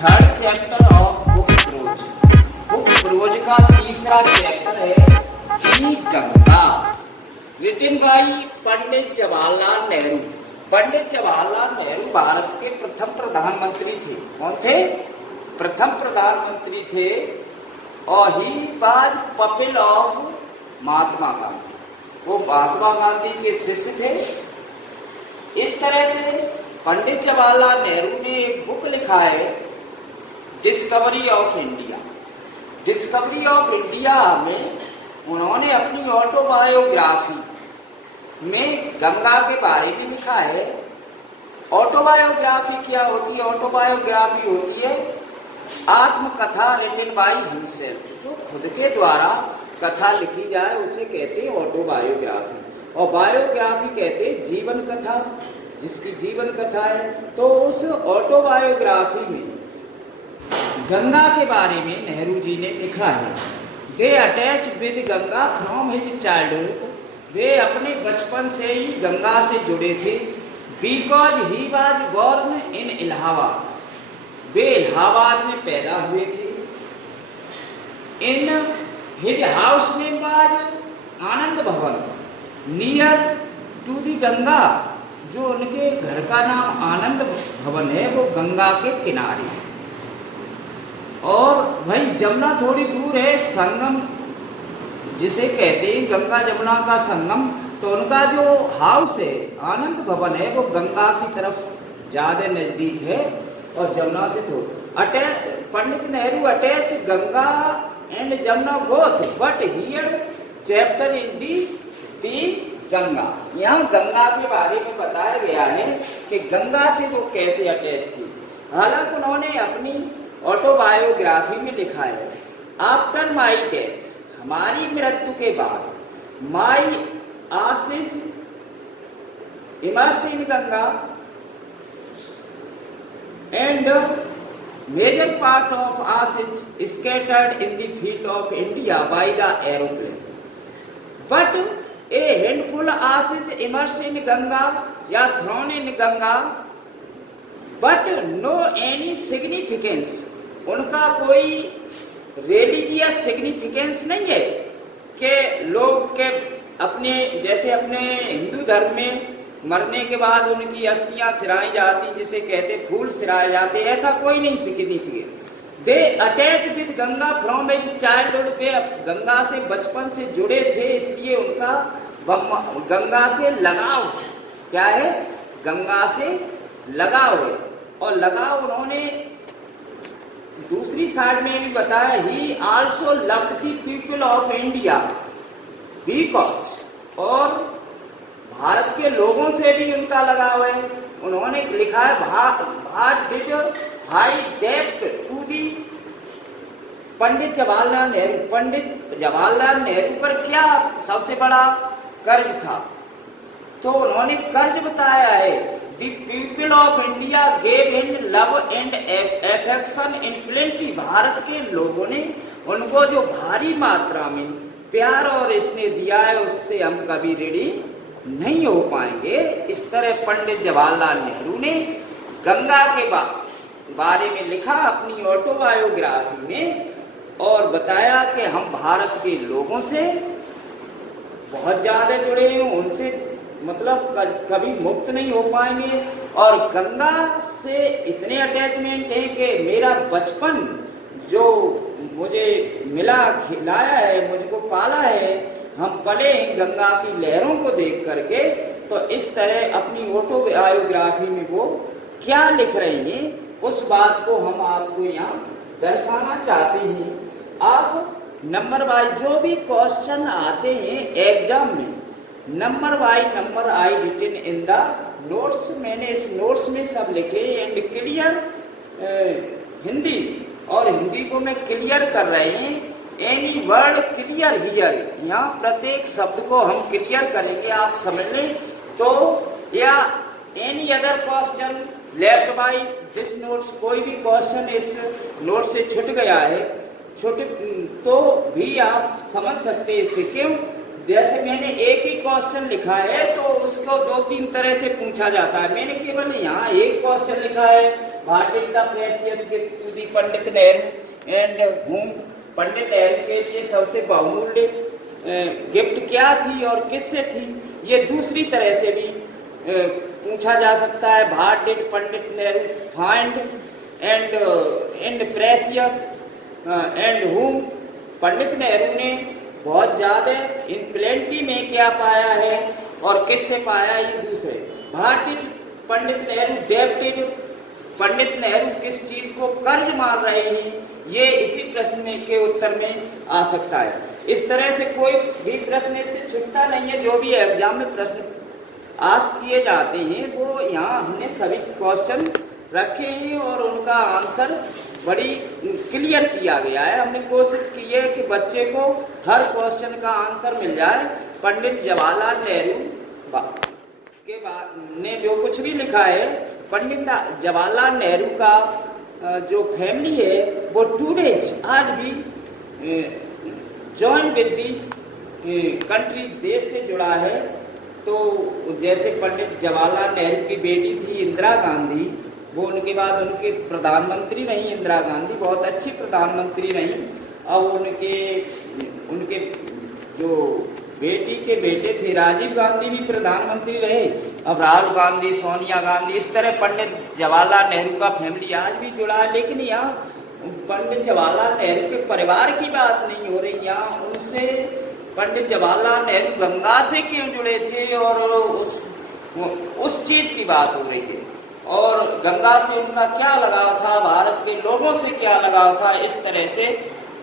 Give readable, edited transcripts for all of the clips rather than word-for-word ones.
Third chapter of book prose. Book prose का तीसरा चैप्टर है कि गंगा, रिटन बाई पंडित जवाहरलाल नेहरू। पंडित जवाहरलाल नेहरू भारत के प्रथम प्रधानमंत्री थे। कौन थे? प्रथम प्रधानमंत्री थे। और he was pupil of Mahatma Gandhi. वो महात्मा गांधी के शिष्य थे। इस तरह से पंडित जवाहरलाल नेहरू ने एक बुक लिखा है, discovery of India. Discovery of India में उन्होंने अपनी ऑटोबायोग्राफी में गंगा के बारे में लिखा है। ऑटोबायोग्राफी क्या होती है? ऑटोबायोग्राफी होती है आत्मकथा रिटन बाय हिमसेल्फ, जो खुद के द्वारा कथा लिखी जाए उसे कहते हैं ऑटोबायोग्राफी। और बायोग्राफी कहते हैं जीवन कथा, जिसकी जीवन कथा है। तो उस ऑटोबायोग्राफी में गंगा के बारे में नेहरू जी ने लिखा है, they attach with Ganga from his childhood. वे अपने बचपन से ही गंगा से जुड़े थे। Because he was born in Allahabad, वे इलाहाबाद में पैदा हुए थे। In his house name was Anand Bhavan near to the Ganga. जो उनके घर का नाम आनंद भवन है वो गंगा के किनारे है। और वही जमुना थोड़ी दूर है, संगम जिसे कहते हैं गंगा जमुना का संगम। तो उनका जो हाउस है आनंद भवन है वो गंगा की तरफ ज्यादा नजदीक है और जमुना से थोड़ा attach. Pandit Nehru attach Ganga and Jamuna both, but here chapter is the Ganga. यहाँ गंगा के बारे में बताया गया है कि गंगा से वो कैसे अटैच थी। हालांकि उन्होंने अपनी ऑटोबायोग्राफी में लिखा है, आफ्टर माई डेथ, हमारी मृत्यु के बाद, my ashes immerse in Ganga and major part of ashes scattered in the field of India by the aeroplane, but a handful ashes immerse in Ganga या thrown in Ganga, but no any significance. उनका कोई religious significance नहीं है कि लोग के अपने जैसे अपने हिंदू धर्म में मरने के बाद उनकी अस्थियां सिराई जाती, जिसे कहते फूल सिराए जाते, ऐसा कोई नहीं सीखे। They attach with Ganga from as childhood. वे गंगा से बचपन से जुड़े थे, इसलिए उनका गंगा से लगाव क्या है? गंगा से लगाव है। और लगाव उन्होंने दूसरी साइड में भी बताया, ही also loved the people of India because, और भारत के लोगों से भी उनका लगाव है। उन्होंने लिखा है, भारत डिड हाई डेप्ट टू दी पंडित जवाहरलाल नेहरू। पंडित जवाहरलाल नेहरू पर क्या सबसे बड़ा कर्ज था? तो उन्होंने कर्ज बताया है, the people of India gave him love and affection in plenty. Bharat के लोगों ने उनको जो भारी मात्रा में प्यार और स्नेह दिया है उससे हम कभी ऋणी नहीं हो पाएंगे। इस तरह पंडित जवाहरलाल नेहरू ने गंगा के बारे में लिखा अपनी ऑटोबायोग्राफी में और बताया कि हम भारत के लोगों से बहुत ज्यादा जुड़े हैं, उनसे मतलब कभी मुक्त नहीं हो पाएंगे। और गंगा से इतने अटैचमेंट है कि मेरा बचपन जो मुझे मिला, खिलाया है, मुझको पाला है, हम पले हैं गंगा की लहरों को देख करके। तो इस तरह अपनी ऑटोबायोग्राफी में वो क्या लिख रही हैं उस बात को हम आपको यहाँ दर्शाना चाहते हैं। आप नंबर वाइज जो भी क्वेश्चन आते हैं एग्जाम में, number by number I written in the notes, मैंने इस नोट्स में सब लिखे एंड क्लियर हिंदी, और हिंदी को मैं क्लियर कर रहे हैं। एनी वर्ड क्लियर हियर, यहाँ प्रत्येक शब्द को हम क्लियर करेंगे, आप समझ लें। तो या any other question left by this notes, कोई भी क्वेश्चन इस नोट से छूट गया है तो भी आप समझ सकते हैं इससे। क्यों? जैसे मैंने एक ही क्वेश्चन लिखा है तो उसको 2-3 तरह से पूछा जाता है। मैंने केवल यहाँ एक क्वेश्चन लिखा है, what did the precious gift to the Pandit Nehru and whom, Pandit Nehru के लिए सबसे बहुमूल्य गिफ्ट क्या थी और किससे थी, ये दूसरी तरह से भी पूछा जा सकता है। What did Pandit Nehru find and precious and whom, Pandit Nehru ने बहुत ज्यादा इन प्लेंटी में क्या पाया है और किससे पाया, ये दूसरे। व्हाट डिड पंडित नेहरू डेब्टेड, पंडित नेहरू किस चीज को कर्ज मार रहे हैं, ये इसी प्रश्न के उत्तर में आ सकता है। इस तरह से कोई भी प्रश्न इससे छूटता नहीं है। जो भी एग्जाम में प्रश्न आस्क किए जाते हैं वो यहाँ हमने सभी क्वेश्चन रखे हैं और उनका आंसर बड़ी क्लियर किया गया है। हमने कोशिश की है कि बच्चे को हर क्वेश्चन का आंसर मिल जाए। पंडित जवाहरलाल नेहरू के बाद ने जो कुछ भी लिखा है, पंडित जवाहरलाल नेहरू का जो फैमिली है वो टूडेज आज भी जॉइन विद दी कंट्री, देश से जुड़ा है। तो जैसे पंडित जवाहरलाल नेहरू की बेटी थी इंदिरा गांधी, वो उनके बाद उनके प्रधानमंत्री रही इंदिरा गांधी, बहुत अच्छी प्रधानमंत्री रही। अब उनके जो बेटी के बेटे थे राजीव गांधी भी प्रधानमंत्री रहे। अब राहुल गांधी, सोनिया गांधी, इस तरह पंडित जवाहरलाल नेहरू का फैमिली आज भी जुड़ा है। लेकिन यहाँ पंडित जवाहरलाल नेहरू के परिवार की बात नहीं हो रही, यहाँ उनसे पंडित जवाहरलाल नेहरू गंगा से क्यों जुड़े थे और उस चीज की बात हो रही है, और गंगा से उनका क्या लगाव था, भारत के लोगों से क्या लगाव था। इस तरह से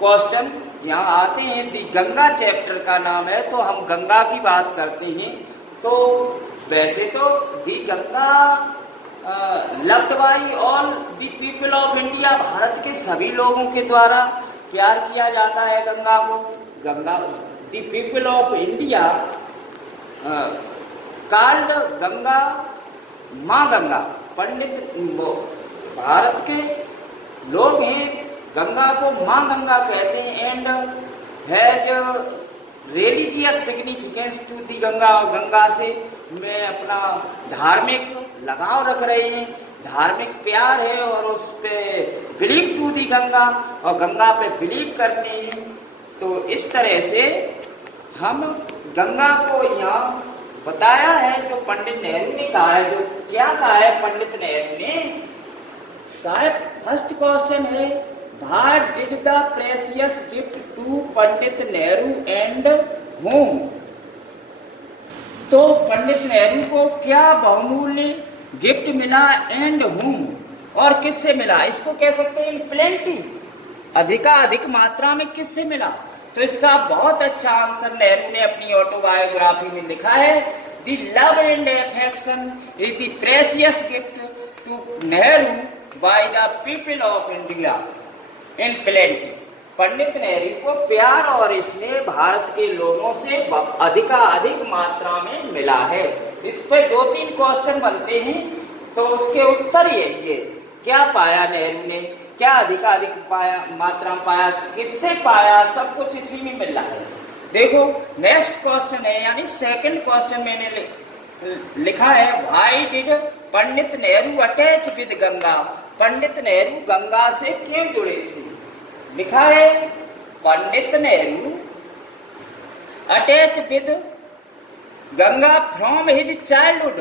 क्वेश्चन यहाँ आते हैं। दी गंगा चैप्टर का नाम है, तो हम गंगा की बात करते हैं। तो वैसे तो the Ganga loved by all the people of India, Bharat के सभी लोगों के द्वारा प्यार किया जाता है गंगा को। गंगा दी people of India called Ganga माँ गंगा, पंडित भारत के लोग हैं गंगा को माँ गंगा कहते हैं। And has religious significance to the Ganga, Ganga से में अपना धार्मिक लगाव रख रहे हैं, धार्मिक प्यार है और उस पे बिलीव टू दी गंगा, और गंगा पे बिलीव करते हैं। तो इस तरह से हम गंगा को यहाँ बताया है। जो पंडित नेहरू ने कहा है, जो क्या कहा है पंडित नेहरू ने कहा है, फर्स्ट क्वेश्चन है what did the precious gift to Pandit Nehru and home. तो पंडित नेहरू को क्या बहुमूल्य गिफ्ट मिला एंड होम, और किससे मिला, इसको कह सकते हैं इन प्लेंटी, अधिकाधिक मात्रा में किससे मिला। तो इसका बहुत अच्छा आंसर नेहरू ने अपनी ऑटोबायोग्राफी में लिखा है। The love and affection is the precious gift to Nehru by the people of India in plenty. Pandit Nehru को प्यार और स्नेह भारत के लोगों से अधिकाधिक मात्रा में मिला है। इस पर 2-3 क्वेश्चन बनते हैं, तो उसके उत्तर यही है। क्या पाया नेहरू ने, क्या अधिकाधिक पाया, मात्रा में पाया, किससे पाया, सब कुछ इसी में मिल रहा है। देखो नेक्स्ट क्वेश्चन है, यानी सेकंड क्वेश्चन मैंने लिखा है why did Pandit Nehru attach with Ganga. Pandit Nehru Ganga से क्यों जुड़े थे। लिखा है Pandit Nehru attach with Ganga from his childhood.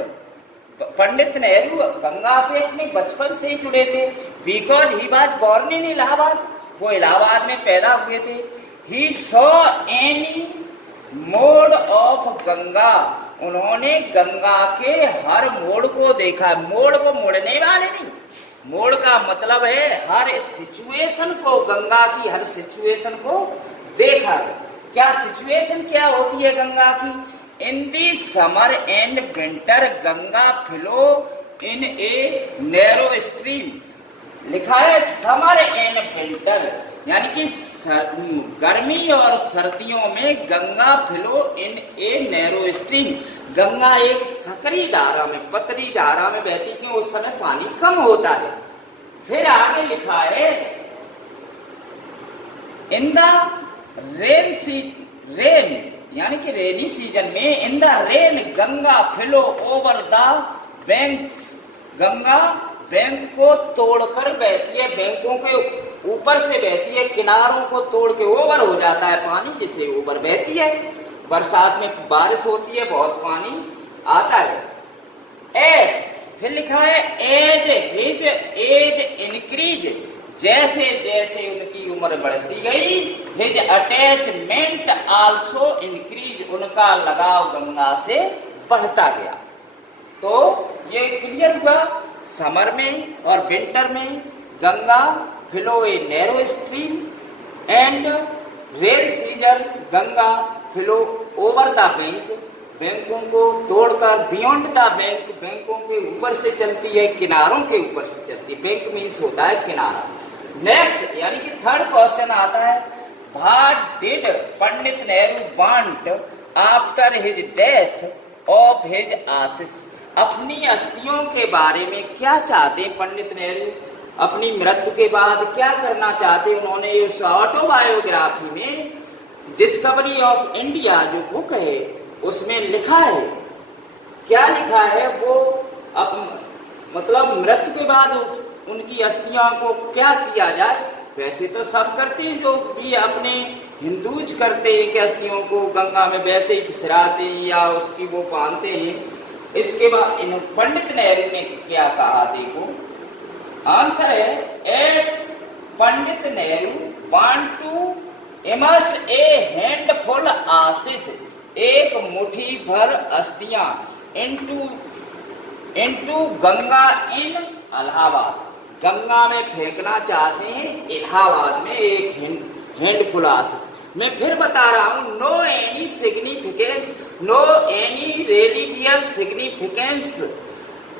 Pandit Nehru Ganga से अपने बचपन से ही जुड़े थे। Because he was born in Allahabad, वो इलाहाबाद में पैदा हुए थे। He saw any mood of Ganga, उन्होंने गंगा के हर मोड़ को देखा। मोड़ को मुड़ने वाले नहीं, मोड़ का मतलब है हर सिचुएशन को, गंगा की हर सिचुएशन को देखा। क्या सिचुएशन क्या होती है गंगा की। In the summer and winter Ganga flow in a narrow stream. लिखा है समर एंड विंटर, यानी कि गर्मी और सर्दियों में Ganga flow in a narrow stream. Ganga एक सकरी धारा में, पतली धारा में बहती, क्यों उस समय पानी कम होता है। फिर आगे लिखा है इन द रेन यानी कि रेनी सीजन में, in the rain Ganga flow over the banks, Ganga bank को तोड़कर बहती है, बैंकों के ऊपर से बहती है, किनारों को तोड़ के ओवर हो जाता है पानी, जिसे ओवर बहती है। बरसात में बारिश होती है, बहुत पानी आता है। एज, फिर लिखा है एज हिज एज इंक्रीज, जैसे जैसे उनकी उम्र बढ़ती गई, हिज अटैचमेंट आल्सो इंक्रीज, उनका लगाव गंगा से बढ़ता गया। तो ये क्लियर हुआ, समर में और विंटर में Ganga flow A narrow stream and rain season Ganga flow over the bank, बैंकों को तोड़कर बियॉन्ड द बैंक, बैंकों के ऊपर से चलती है, किनारों के ऊपर से चलती है। बैंक मीन्स होता है किनारा। नेक्स्ट यानी कि थर्ड क्वेश्चन आता है, what did Pandit Nehru want after his death of his ashes, अपनी अस्थियों के बारे में क्या चाहते पंडित नेहरू, अपनी मृत्यु के बाद क्या करना चाहते। उन्होंने इस ऑटोबायोग्राफी में डिस्कवरी ऑफ इंडिया जो बुक है उसमें लिखा है, क्या लिखा है वो मतलब मृत्यु के बाद उनकी अस्थियां को क्या किया जाए। वैसे तो सब करते हैं, जो भी अपने हिंदूज करते हैं कि अस्थियों को गंगा में वैसे ही फिसराते हैं या उसकी वो बांधते हैं। इसके बाद इन पंडित नेहरू ने क्या कहा, देखो आंसर है A Pandit Nehru want to immerse a handful ashes, एक मुट्ठी भर अस्थियां इनटू गंगा इन इलाहाबाद, गंगा में फेंकना चाहते हैं इलाहाबाद में एक हैंडफुल आशीष। मैं फिर बता रहा हूं, no any significance, no any religious significance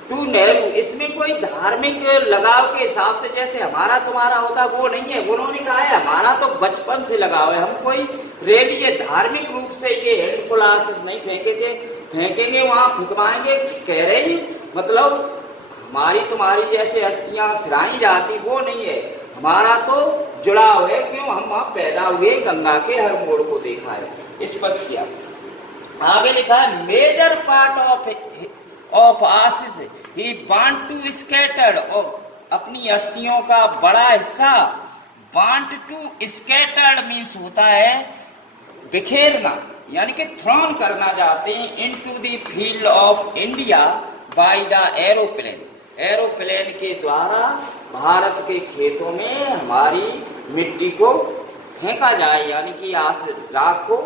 to Nehru, इसमें कोई धार्मिक लगाव के हिसाब से जैसे हमारा तुम्हारा होता वो नहीं है। उन्होंने कहा है हमारा तो बचपन से लगाव है, हम कोई रेली धार्मिक रूप से ये हैंडफुल आशीष नहीं फेंकेंगे वहां फिकवाएंगे, कह रहे हैं मतलब हमारी तुम्हारी जैसे अस्थियां सिराई जाती वो नहीं है, हमारा तो जुड़ाव है, क्यों हम वहां पैदा हुए, गंगा के हर मोड़ को देखा है, स्पष्ट किया। आगे लिखा है major part of ashes he want to scattered, और अपनी अस्थियों का बड़ा हिस्सा वांट टू स्कैटर्ड मीन्स होता है बिखेरना, यानी कि थ्रोन करना चाहते हैं into the field of India by the aeroplane, aeroplane के द्वारा भारत के खेतों में हमारी मिट्टी को फेंका जाए, यानी कि राख को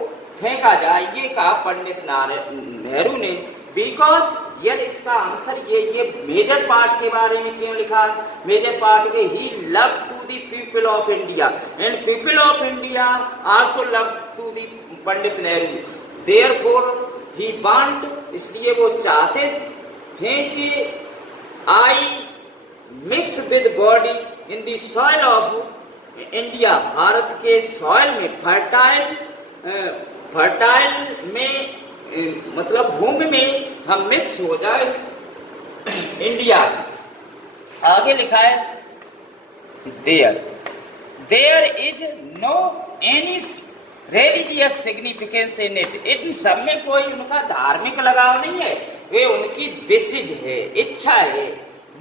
फेंका जाए, ये कहा पंडित नेहरू ने। बिकॉज ये इसका आंसर ये मेजर पार्ट के बारे में क्यों लिखा, मेजर पार्ट के he love to the people of India and people of India also love to the Pandit Nehru, therefore he want, इसलिए वो चाहते हैं कि I mix with body in the soil of India, Bharat के सॉइल में फर्टाइल में मतलब भूमि में हम मिक्स हो जाए इंडिया। आगे लिखा है there is no any religious significance in it, इन सब में कोई उनका धार्मिक लगाव नहीं है, वे उनकी विशेष है, इच्छा है,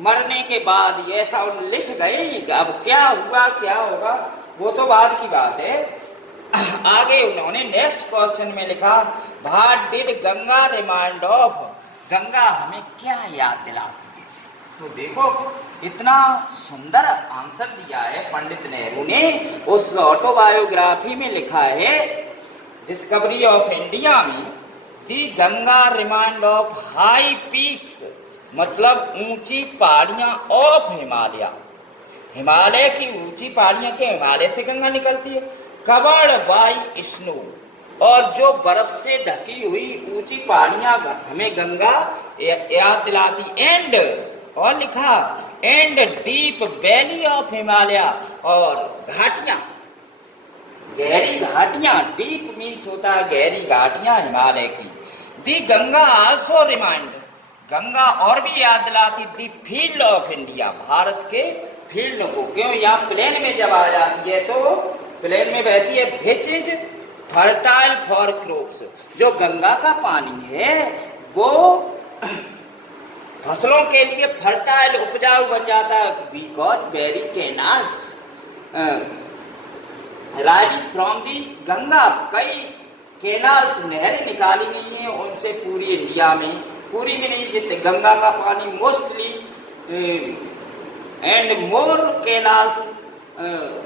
मरने के बाद ये ऐसा लिख गए, अब क्या हुआ क्या होगा वो तो बाद की बात है। आगे उन्होंने नेक्स्ट क्वेश्चन में लिखा what did Ganga remind of, Ganga हमें क्या याद दिलाती है। तो देखो इतना सुंदर आंसर दिया है पंडित नेहरू ने, उस ऑटोबायोग्राफी में लिखा है डिस्कवरी ऑफ इंडिया में, the Ganga remind of high peaks, मतलब ऊंची पहाड़ियां ऑफ हिमालय, हिमालय की ऊंची पहाड़ियां के हिमालय से गंगा निकलती है, कवर्ड बाय स्नो, और जो बर्फ से ढकी हुई ऊंची पहाड़ियां हमें गंगा याद दिलाती, एंड और लिखा and deep valley of Himalaya, और घाटियां, गहरी घाटियां, डीप मीन्स होता है गहरी घाटियां हिमालय की। दी गंगा आल्सो रिमाइंड, गंगा और भी याद दिलाती दी फील्ड ऑफ इंडिया, भारत के फील्ड को, क्यों यहाँ प्लेन में जब आ जाती है तो प्लेन में बहती है, which is fertile for crops, जो गंगा का पानी है वो फसलों के लिए फर्टाइल उपजाऊ बन जाता है, because very canals rise from the Ganga. कई कैनाल्स नहरें निकाली गई हैं उनसे पूरी इंडिया में, पूरी भी नहीं, जितने गंगा का पानी mostly and more canals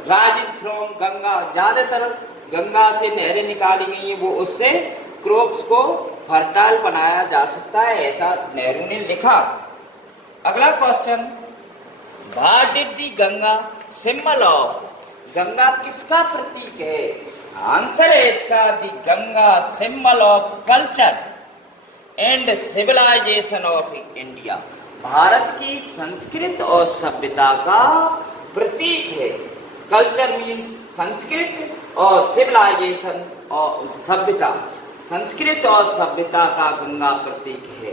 rise from Ganga, ज़्यादातर गंगा से नहरें निकाली गई हैं, वो उससे क्रॉप्स को फर्टाइल बनाया जा सकता है, ऐसा नेहरू ने लिखा। अगला question, what did the Ganga symbol of, Ganga किसका प्रतीक है? आंसर है इसका the Ganga symbol of culture and civilisation of India, Bharat की संस्कृत और सभ्यता का प्रतीक है। कल्चर मीन्स संस्कृत और सिविलाइजेशन और सभ्यता, संस्कृत और सभ्यता का गंगा प्रतीक है।